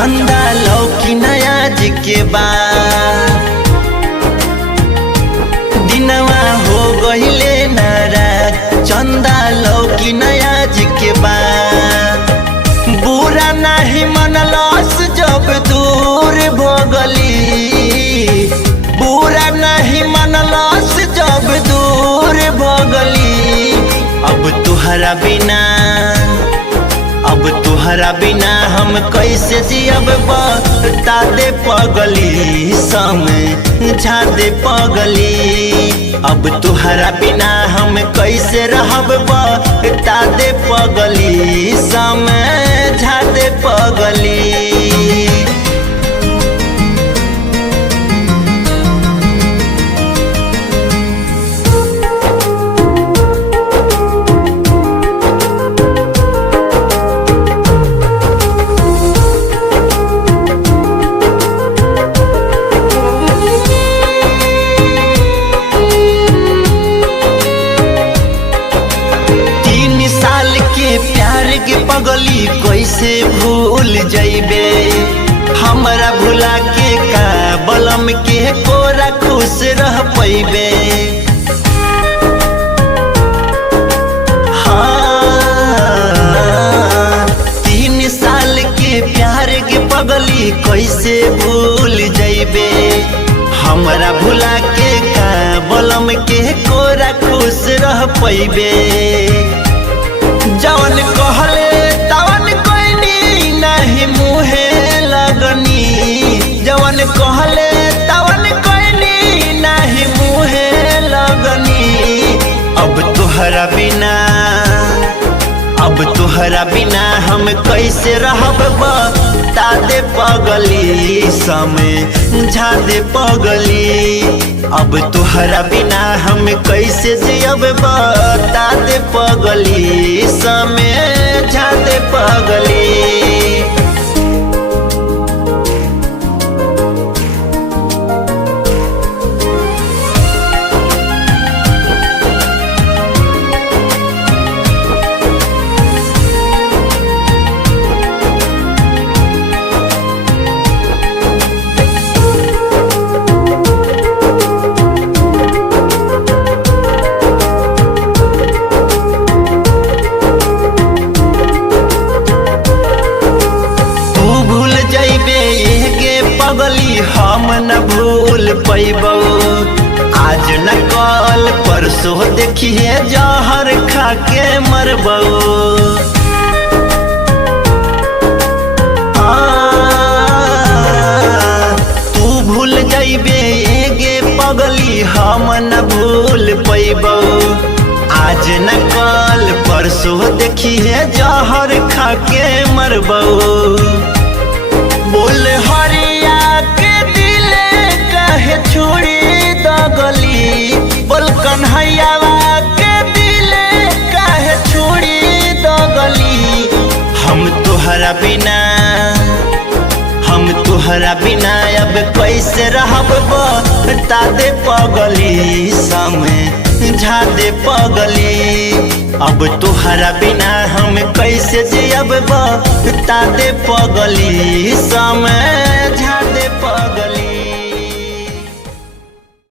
चंदा लौकी नया जी के बाद दिनवा हो गहिले नाराज। चंदा लौकी नया जी के बाद बुरा नहीं मनलस जब दूर भगली। बुरा नहीं मनलस जब दूर भगली। अब तुहरा बिना हम कैसे जियब बता दे पगली समझा दे पगली। अब तुहरा बिना हम कैसे रहब बता दे पगली समझा दे पगली। प्यार के पगली कैसे भूल जइबे। हमरा भुला के का बलम के कोरा खुश रह पैबे। हाँ 3 साल के प्यार के पगली कैसे भूल जइबे। हमरा भुला के का बलम के कोरा खुश रह पैबे। जवन कहले तवन कोइनी नहीं मुहे लगनी। जवन कहले तवन कोइनी नहीं मुहे लगनी। अब तुहरा बिना हम कैसे रहब बता दे पगली समझा दे पगली। अब तुहरा बिना हम कैसे जियब बता दे पगली समझा दे पगली। पगली हम न भूल पैबो। आज न कल परसों देखिए जहर खा के मरबो। तू भूल जाइबे गे पगली हम न भूल पैबो। आज न कल परसों देखिए जहर खा के मरबो। बोल हरिया के दिले कहे छोड़ी दगली। बोल कन्हैया के दिले कहे छोड़ी दगली। हम तुहरा बिना अब कैसे रहब बता दे पगली समझा दे पगली। अब तुहरा बिना हम कैसे जियब बता दे पगली समझा दे पगली।